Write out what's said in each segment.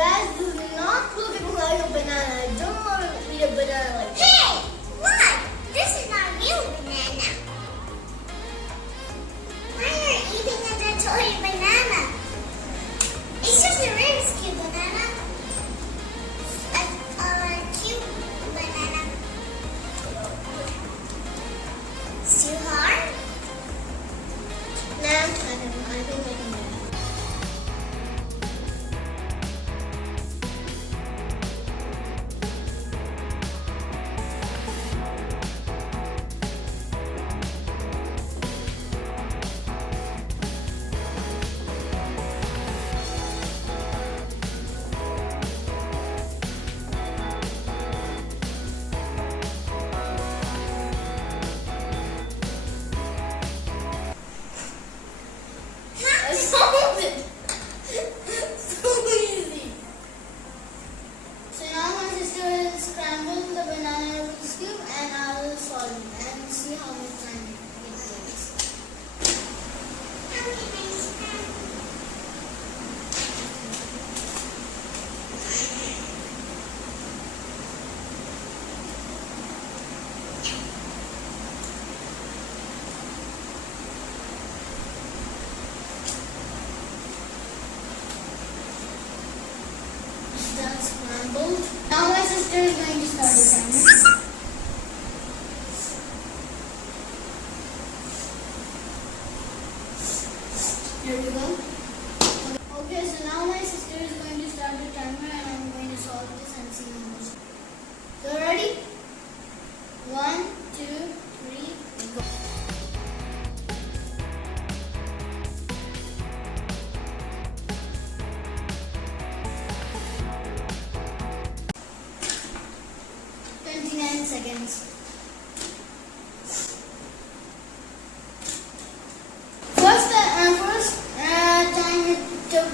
Guys, do not look at me like a banana. I don't want to eat a banana like that. Hey! What? This is not real banana. Why are you eating a toy banana? It's just a risky banana. A cute banana. It's too hard? Nah, I think I can do it. I solved it! So easy! So now my sister will scramble the banana Rubik's cube and I will solve it and see how much time it takes. How can I scramble? That's scrambled. Now my sister is going to start the timer. Here we go. Okay, so now my sister is going to start the timer and I'm going to solve this and see how much. So ready? 1, 2, 3, go. Seconds. First time it took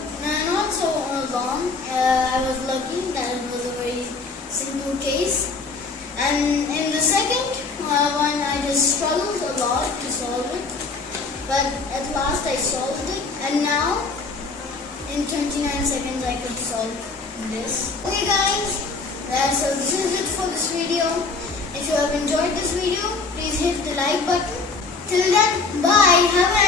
not so long. I was lucky that it was a very simple case. And in the second one, I just struggled a lot to solve it. But at last I solved it. And now, in 29 seconds, I could solve this. Okay guys, so this is it for this video. If you have enjoyed this video, please hit the like button. Till then, bye. Have a